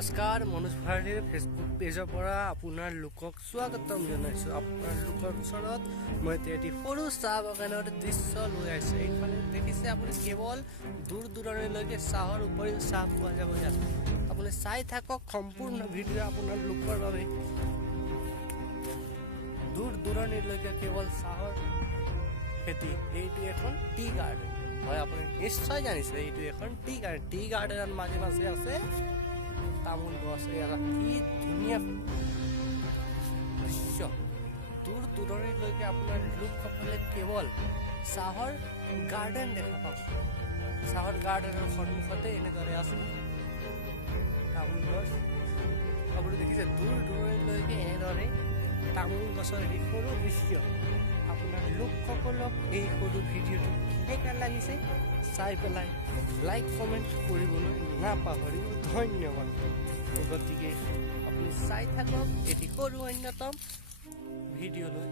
নমস্কাৰ, মনোজ ভাৰ্ডীৰ ফেচবুক পেজৰ পৰা আপোনাৰ লোকক স্বাগতম জনাইছোঁ। আপোনাৰ লোকৰ ওচৰত মই এটি সৰু চাহ বাগানৰ দৃশ্য লৈ আহিছোঁ। এইফালে দেখিছে আপুনি কেৱল দূৰ দূৰণিলৈকে চাহৰ উপৰিও চাহ পোৱা যাব ইয়াত। আপুনি চাই থাকক সম্পূৰ্ণ ভিডিঅ' আপোনাৰ লোকৰ বাবে। দূৰ দূৰণিলৈকে কেৱল চাহৰ খেতি। এইটো এখন টি গাৰ্ডেন হয়, আপুনি নিশ্চয় জানিছে এইটো এখন টি গাৰ্ডেন। টি গাৰ্ডেনৰ মাজে মাজে আছে তামোল গছ। এয়া কি ধুনীয়া দৃশ্য। দূৰ দূৰণিলৈকে আপোনাৰ লোকসকলে কেৱল চাহৰ গাৰ্ডেন দেখা পাব। চাহৰ গাৰ্ডেনৰ সন্মুখতে এনেদৰে আছে তামোল গছ। আপুনি দেখিছে দূৰ দূৰণিলৈকে এনেদৰে তামোল গছৰ এই সৰু দৃশ্য। আপোনাৰ লোকসকলক এই সৰু ভিডিঅ'টো কেনেকুৱা লাগিছে চাই পেলাই লাইক কমেণ্ট কৰিবলৈ নাপাহৰিব। ধন্যবাদ। গতিকে আপুনি চাই থাকক এটি সৰু অন্যতম ভিডিঅ'লৈ।